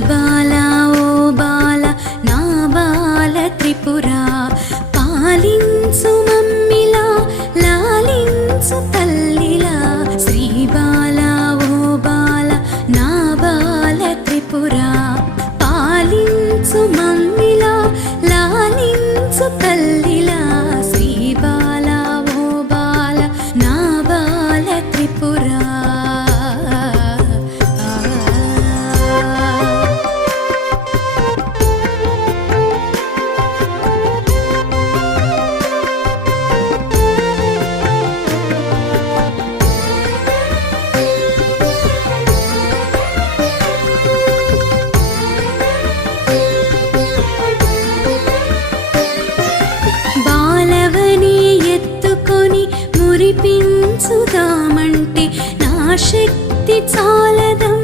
బాలా ఓ బాల నా బాల త్రిపురా పాలించు మమ్మిలా లాలించు తల్లిలా శ్రీ బాలా ఓ బాల నా బాల త్రిపురా పాలించు మమ్మిలా లాలించు తల్లిలా శ్రీ బాలా ఓ బాల నా బాల త్రిపురా బాలవని ఎత్తుకొని మురిపించుదామంటే నా శక్తి చాలదం